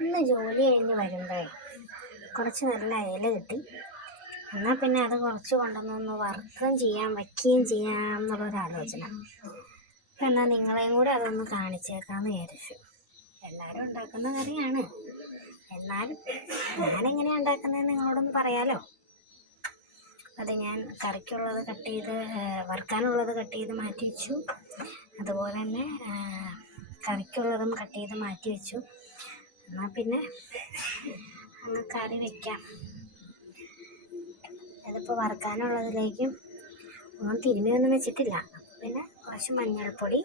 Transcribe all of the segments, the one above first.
ഇന്ന് ജോലി കഴിഞ്ഞ് വരുമ്പോഴേ കുറച്ച് നല്ല അയല കിട്ടി. എന്നാൽ പിന്നെ അത് കുറച്ച് കൊണ്ടുവന്നൊന്ന് വർക്കും ചെയ്യാം വയ്ക്കുകയും ചെയ്യാം എന്നുള്ളൊരു ആലോചന. അപ്പം എന്നാൽ നിങ്ങളെയും കൂടെ അതൊന്ന് കാണിച്ചേക്കാമെന്ന് വിചാരിച്ചു. എല്ലാവരും ഉണ്ടാക്കുന്ന കറിയാണ്. എന്നാലും ഞാനെങ്ങനെയാണ് ഉണ്ടാക്കുന്നതെന്ന് നിങ്ങളോടൊന്ന് പറയാലോ? അത് ഞാൻ കറിക്കുള്ളത് കട്ട് ചെയ്ത് വറുക്കാനുള്ളത് കട്ട് ചെയ്ത് മാറ്റി വെച്ചു. അതുപോലെ തന്നെ കറിക്കുള്ളതും കട്ട് ചെയ്ത് മാറ്റി വെച്ചു. എന്നാൽ പിന്നെ അങ്ങ് കറി വെക്കാം. അതിപ്പോൾ വറുക്കാനുള്ളതിലേക്കും ഒന്നും തിരുമ്മിയൊന്നും വെച്ചിട്ടില്ല. പിന്നെ കുറച്ച് മഞ്ഞൾപ്പൊടി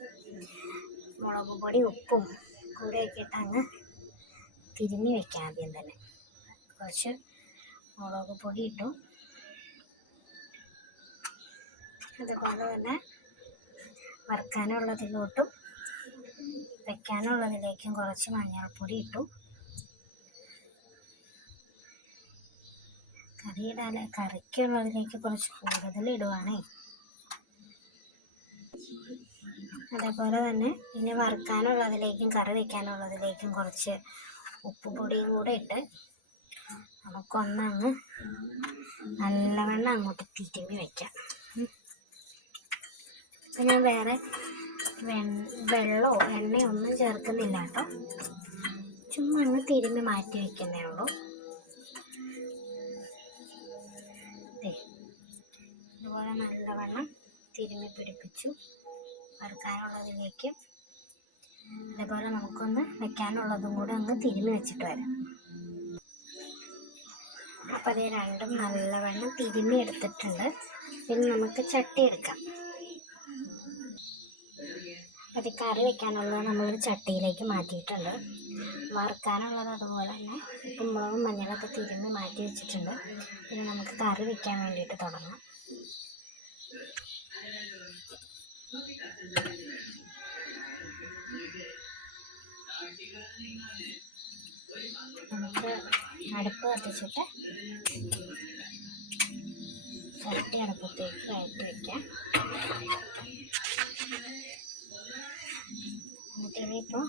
മുളക് പൊടി ഉപ്പും കൂടെ ഇട്ട് അങ്ങ് തിരുമ്മി വെക്കാം ആദ്യം തന്നെ. കുറച്ച് മുളക് പൊടി ഇട്ടു. അതുപോലെ തന്നെ വറുക്കാനുള്ളതിലോട്ടും വയ്ക്കാനുള്ളതിലേക്കും കുറച്ച് മഞ്ഞൾപ്പൊടി ഇട്ടു. കറി ഇടാൻ കറിക്കുള്ളതിലേക്ക് കുറച്ച് കൂടുതൽ ഇടുവാണേ. അതേപോലെ തന്നെ ഇനി വറുക്കാനുള്ളതിലേക്കും കറി വയ്ക്കാനുള്ളതിലേക്കും കുറച്ച് ഉപ്പ് പൊടിയും കൂടെ ഇട്ട് നമുക്കൊന്നങ്ങ് നല്ലവണ്ണം അങ്ങോട്ട് തിരുമ്മി വെക്കാം. ഞാൻ വേറെ വെള്ളമോ എണ്ണയോ ഒന്നും ചേർക്കുന്നില്ല കേട്ടോ. ചുമ്മാ അങ്ങ് തിരുമ്മി മാറ്റി വെക്കുന്നേ ഉള്ളൂ. ഇതുപോലെ നല്ലവണ്ണം തിരുമ്മി പിടിപ്പിച്ചു. വറുക്കാനുള്ളതിലേക്ക് അതേപോലെ നമുക്കൊന്ന് വെക്കാനുള്ളതും കൂടെ ഒന്ന് തിരുമ്മി വെച്ചിട്ട് വരാം. അപ്പോൾ അത് രണ്ടും നല്ലവണ്ണം തിരുമ്മി എടുത്തിട്ടുണ്ട്. പിന്നെ നമുക്ക് ചട്ടി എടുക്കാം. അത് കറി വെക്കാനുള്ളത് നമ്മളൊരു ചട്ടിയിലേക്ക് മാറ്റിയിട്ടുണ്ട്. വറുക്കാനുള്ളത് അതുപോലെ തന്നെ മുളകും മഞ്ഞളൊക്കെ തിരുമ്മി മാറ്റി വെച്ചിട്ടുണ്ട്. പിന്നെ നമുക്ക് കറി വെക്കാൻ വേണ്ടിയിട്ട് തുടങ്ങാം. അടുപ്പ് കത്തിച്ചിട്ട് ചട്ടി അടുപ്പത്തേക്ക് കയറ്റി വെക്കാം. ഇനിയിപ്പോൾ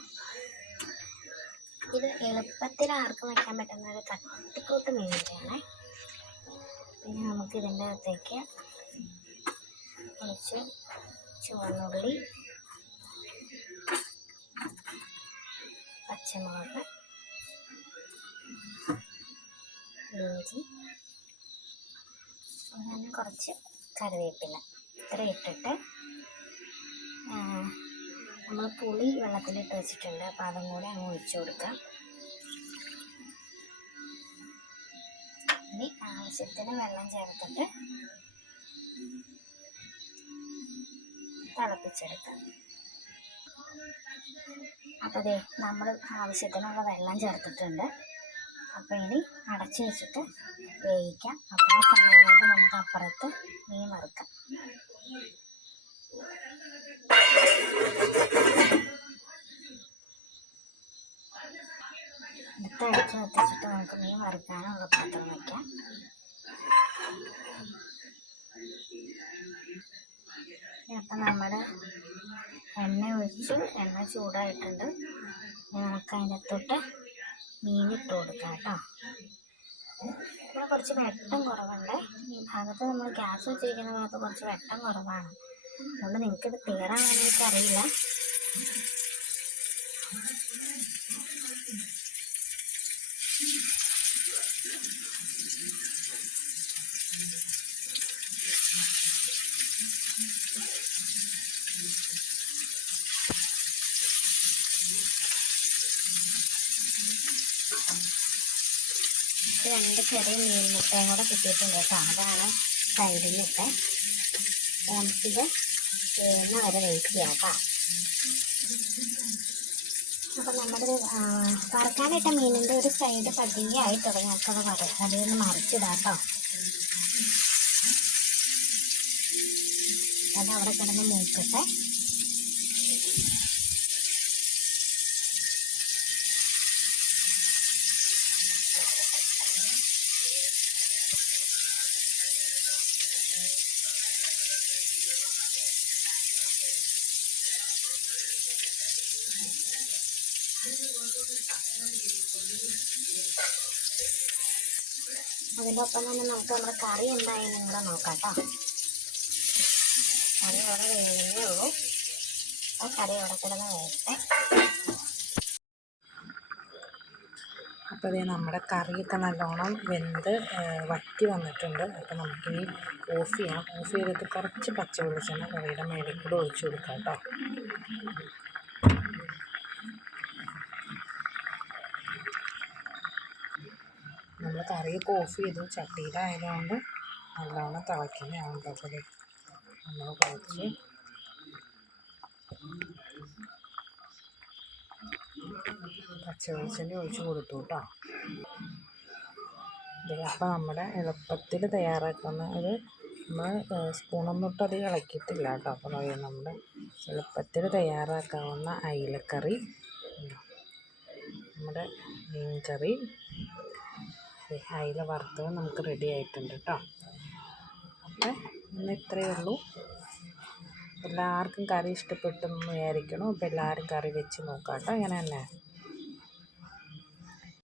ഇത് എളുപ്പത്തിൽ ആർക്കും വെക്കാൻ പറ്റുന്ന ഒരു തട്ടിക്കൂട്ട് മീൻകറിയാണ് പിന്നെ നമുക്ക് ഇതിന്റെ അകത്തേക്ക് കുറച്ച് ചുവന്നുള്ളി പച്ചമുളക് ഇഞ്ചി അങ്ങനെ കുറച്ച് കറിവേപ്പില. ഇത്ര ഇട്ടിട്ട് നമ്മൾ പുളി വെള്ളത്തിലിട്ട് വെച്ചിട്ടുണ്ട്. അപ്പം അതും കൂടെ അങ്ങ് ഒഴിച്ചു കൊടുക്കാം. ഇനി ആവശ്യത്തിന് വെള്ളം ചേർത്തിട്ട് തിളപ്പിച്ചെടുക്കാം. അപ്പോൾ ദേ നമ്മൾ ആവശ്യത്തിനുള്ള വെള്ളം ചേർത്തിട്ടുണ്ട്. അപ്പോൾ ഇനി അടച്ചു വെച്ചിട്ട് വേവിക്കാം. അപ്പോൾ ആ സമയം കൊണ്ട് നമുക്ക് അപ്പുറത്ത് മീൻ വറുക്കാം. അടുത്ത് അടച്ച് വെച്ചിട്ട് നമുക്ക് മീൻ വറുക്കാനുള്ള പാത്രം വയ്ക്കാം അപ്പം നമ്മൾ എണ്ണ ഒഴിച്ചു എണ്ണ ചൂടായിട്ടുണ്ട് നമുക്ക് അതിനകത്തോട്ട് മീൻ ഇട്ട് കൊടുക്കാം കേട്ടോ ഇവിടെ കുറച്ച് വെട്ടം കുറവുണ്ട്. ഈ ഭാഗത്ത് നമ്മൾ ഗ്യാസ് വെച്ചിരിക്കുന്ന ഭാഗത്ത് കുറച്ച് വെട്ടം കുറവാണ്. അതുകൊണ്ട് നിങ്ങൾക്കിത് ക്ലിയർ എനിക്കറിയില്ല ഇത് രണ്ട് ചെറിയ മീൻ മുട്ടയും കൂടെ കിട്ടിയിട്ടുണ്ട് കേട്ടോ. അതാണ് സൈഡിലൊക്കെ നമുക്കിത് അപ്പം നമ്മുടെ വറുക്കാനിട്ട മീനിന്റെ ഒരു സൈഡ് പതിയെ ആയി തുടങ്ങി നമുക്കത് വറ അതിൽ മറിച്ചിടാട്ടോ അത് അവിടെ കിടന്ന് മൂക്കട്ടെ. അതിന്റെ ഒപ്പം തന്നെ നമുക്ക് നമ്മുടെ കറി എന്തായാലും കൂടെ നോക്കാം കേട്ടോ കറി അവിടെ വേണ്ടേ ഉള്ളൂ. ആ കറി അവിടെ കിടന്ന് വേണ്ടേ അപ്പോൾ ഇത് നമ്മുടെ കറിയൊക്കെ നല്ലോണം വെന്ത് വറ്റി വന്നിട്ടുണ്ട്. അപ്പോൾ നമുക്കിനി ഓഫ് ചെയ്യാം. ഓഫ് ചെയ്തിട്ട് കുറച്ച് പച്ച വെളിച്ചെണ്ണ കറിയുടെ മേലെ കൂടെ ഒഴിച്ചു കൊടുക്കാം കേട്ടോ നമ്മൾ കറിയൊക്കെ ഓഫ് ചെയ്തു. ചട്ടിയിലായതുകൊണ്ട് നല്ലോണം തിളയ്ക്കുന്നതാണ് കേട്ടോ അപ്പോൾ നമ്മൾ കുറച്ച് പച്ച വെളിച്ചെണ്ണ ഒഴിച്ച് കൊടുത്തു കേട്ടോ അപ്പോൾ നമ്മുടെ എളുപ്പത്തിൽ തയ്യാറാക്കുന്ന ഒരു നമ്മൾ സ്പൂണൊന്നും ഇട്ട് അത് ഇളക്കിയിട്ടില്ല കേട്ടോ അപ്പോൾ നമ്മുടെ എളുപ്പത്തിൽ തയ്യാറാക്കാവുന്ന അയിലക്കറി. നമ്മുടെ മീൻ കറി അയില വറുത്തത് നമുക്ക് റെഡി ആയിട്ടുണ്ട് കേട്ടോ അപ്പം ഇന്ന് ഇത്രയേ ഉള്ളൂ. എല്ലാവർക്കും കറി ഇഷ്ടപ്പെട്ടെന്ന് വിചാരിക്കണം. അപ്പോൾ എല്ലാവരും കറി വെച്ച് നോക്കാം കേട്ടോ ഇങ്ങനെ തന്നെ.